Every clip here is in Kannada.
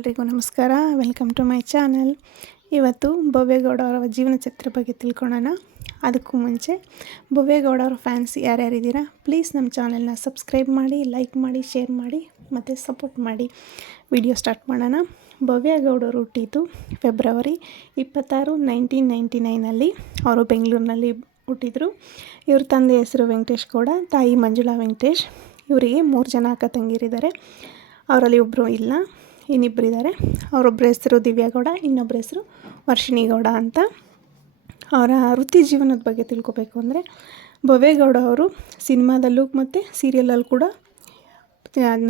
ಎಲ್ರಿಗೂ ನಮಸ್ಕಾರ. ವೆಲ್ಕಮ್ ಟು ಮೈ ಚಾನಲ್ ಇವತ್ತು ಭವ್ಯಗೌಡ ಅವರ ಜೀವನ ಚಕ್ರ ಬಗ್ಗೆ ತಿಳ್ಕೊಳ್ಳೋಣ ಅದಕ್ಕೂ ಮುಂಚೆ, ಭವ್ಯಗೌಡ ಅವರ ಫ್ಯಾನ್ಸ್ ಯಾರ್ಯಾರಿದ್ದೀರಾ ಪ್ಲೀಸ್ ನಮ್ಮ ಚಾನಲ್ನ ಸಬ್ಸ್ಕ್ರೈಬ್ ಮಾಡಿ ಲೈಕ್ ಮಾಡಿ ಶೇರ್ ಮಾಡಿ, ಮತ್ತು ಸಪೋರ್ಟ್ ಮಾಡಿ. ವಿಡಿಯೋ ಸ್ಟಾರ್ಟ್ ಮಾಡೋಣ. ಭವ್ಯಗೌಡರು ಹುಟ್ಟಿದ್ದು ಫೆಬ್ರವರಿ ಇಪ್ಪತ್ತಾರು ನೈನ್ಟೀನ್ ನೈಂಟಿ ನೈನಲ್ಲಿ ಅವರು ಬೆಂಗಳೂರಿನಲ್ಲಿ ಹುಟ್ಟಿದ್ರು. ಇವ್ರ ತಂದೆ ಹೆಸರು ವೆಂಕಟೇಶ್ ಗೌಡ, ತಾಯಿ ಮಂಜುಳಾ ವೆಂಕಟೇಶ್. ಇವರಿಗೆ ಮೂರು ಜನ ಅಕ್ಕ ತಂಗಿರಿದ್ದಾರೆ. ಅವರಲ್ಲಿ ಒಬ್ಬರು ಇಲ್ಲ. ಇನ್ನಿಬ್ಬರಿದ್ದಾರೆ ಅವರೊಬ್ಬರ ಹೆಸರು ದಿವ್ಯಾಗೌಡ ಇನ್ನೊಬ್ಬರ ಹೆಸರು ವರ್ಷಿಣಿ ಗೌಡ ಅಂತ. ಅವರ ವೃತ್ತಿ ಜೀವನದ ಬಗ್ಗೆ ತಿಳ್ಕೊಬೇಕು ಅಂದರೆ ಭವೇಗೌಡ ಅವರು ಸಿನಿಮಾದಲ್ಲೂ ಮತ್ತು ಸೀರಿಯಲಲ್ಲೂ ಕೂಡ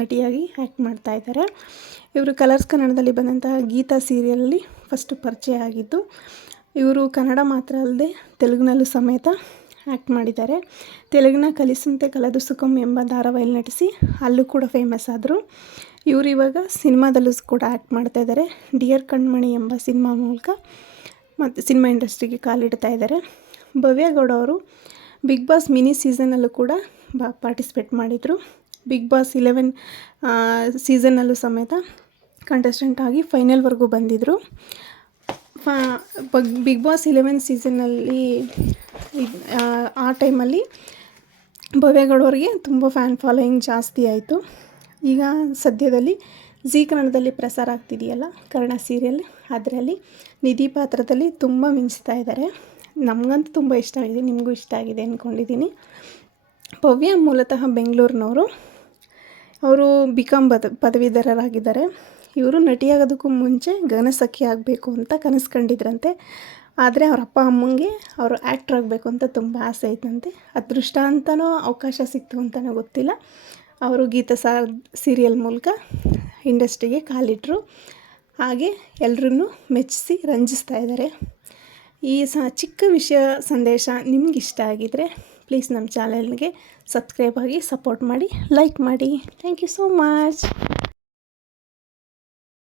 ನಟಿಯಾಗಿ ಆ್ಯಕ್ಟ್ ಮಾಡ್ತಾ ಇದ್ದಾರೆ. ಇವರು ಕಲರ್ಸ್ ಕನ್ನಡದಲ್ಲಿ ಬಂದಂತಹ ಗೀತಾ ಸೀರಿಯಲಲ್ಲಿ ಫಸ್ಟ್ ಪರಿಚಯ ಆಗಿದ್ದು, ಇವರು ಕನ್ನಡ ಮಾತ್ರ ಅಲ್ಲದೆ ತೆಲುಗಿನಲ್ಲೂ ಸಮೇತ ಆ್ಯಕ್ಟ್ ಮಾಡಿದ್ದಾರೆ. ತೆಲುಗಿನ ಕಲಿಸಂತೆ ಕಲದು ಸುಖಂ ಎಂಬ ಧಾರಾವಾಹಿಯಲ್ಲಿ ನಟಿಸಿ, ಅಲ್ಲೂ ಕೂಡ ಫೇಮಸ್ ಆದರು. ಇವರು ಇವಾಗ ಸಿನಿಮಾದಲ್ಲೂ ಕೂಡ ಆ್ಯಕ್ಟ್ ಮಾಡ್ತಾ ಇದ್ದಾರೆ ಡಿಯರ್ ಕಣ್ಮಣಿ ಎಂಬ ಸಿನಿಮಾ ಮೂಲಕ ಮತ್ತು ಸಿನಿಮಾ ಇಂಡಸ್ಟ್ರಿಗೆ ಕಾಲಿಡ್ತಾ ಇದ್ದಾರೆ ಭವ್ಯಗೌಡ ಅವರು ಬಿಗ್ ಬಾಸ್ ಮಿನಿ ಸೀಸನಲ್ಲೂ ಕೂಡ ಬಾ ಪಾರ್ಟಿಸಿಪೇಟ್ ಮಾಡಿದರು. ಬಿಗ್ ಬಾಸ್ ಇಲೆವೆನ್ ಸೀಸನಲ್ಲೂ ಸಮೇತ ಕಂಟೆಸ್ಟೆಂಟ್ ಆಗಿ ಫೈನಲ್ವರೆಗೂ ಬಂದಿದ್ದರು ಬಿಗ್ ಬಾಸ್ ಇಲೆವೆನ್ ಸೀಸನ್ನಲ್ಲಿ ಆ ಟೈಮಲ್ಲಿ ಭವ್ಯಗೌಡವ್ರಿಗೆ ತುಂಬ ಫ್ಯಾನ್ ಫಾಲೋಯಿಂಗ್ ಜಾಸ್ತಿ ಆಯಿತು. ಈಗ ಸದ್ಯದಲ್ಲಿ ಜೀ ಕನ್ನಡದಲ್ಲಿ ಪ್ರಸಾರ ಆಗ್ತಿದೆಯಲ್ಲ ಕನ್ನಡ ಸೀರಿಯಲ್ ಅದರಲ್ಲಿ. ನಿಧಿ ಪಾತ್ರದಲ್ಲಿ ತುಂಬ ಮಿಂಚ್ತಾ ಇದ್ದಾರೆ. ನಮಗಂತೂ ತುಂಬ ಇಷ್ಟ ಆಗಿದೆ ನಿಮಗೂ ಇಷ್ಟ ಆಗಿದೆ ಅಂದ್ಕೊಂಡಿದ್ದೀನಿ ಭವ್ಯ ಮೂಲತಃ ಬೆಂಗಳೂರಿನವರು. ಅವರು ಬಿ ಕಾಮ್ ಪದ, ಪದವೀಧರರಾಗಿದ್ದಾರೆ. ಇವರು ನಟಿಯಾಗೋದಕ್ಕೂ ಮುಂಚೆ ಗಗನಸಖಿ ಆಗಬೇಕು ಅಂತ ಕನಸು ಕಂಡಿದ್ರಂತೆ ಆದರೆ ಅವ್ರ ಅಪ್ಪ ಅಮ್ಮಂಗೆ ಅವರು ಆ್ಯಕ್ಟ್ರ್ ಆಗಬೇಕು ಅಂತ ತುಂಬ ಆಸೆ ಐತಂತೆ ಅದೃಷ್ಟ ಅಂತಲೂ ಅವಕಾಶ ಸಿಕ್ತು ಅಂತಲೂ ಗೊತ್ತಿಲ್ಲ. ಅವರು ಗೀತ ಸಾರ್ ಸೀರಿಯಲ್ ಮೂಲಕ ಇಂಡಸ್ಟ್ರಿಗೆ ಕಾಲಿಟ್ಟರು ಹಾಗೆ ಎಲ್ರೂ ಮೆಚ್ಚಿಸಿ ರಂಜಿಸ್ತಾ ಇದ್ದಾರೆ. ಈ ಸ ಚಿಕ್ಕ ವಿಷಯ ಸಂದೇಶ ನಿಮ್ಗೆ ಇಷ್ಟ ಆಗಿದರೆ ಪ್ಲೀಸ್ ನಮ್ಮ ಚಾನಲ್ಗೆ ಸಬ್ಸ್ಕ್ರೈಬ್ ಆಗಿ ಸಪೋರ್ಟ್ ಮಾಡಿ, ಲೈಕ್ ಮಾಡಿ. Thank you so much.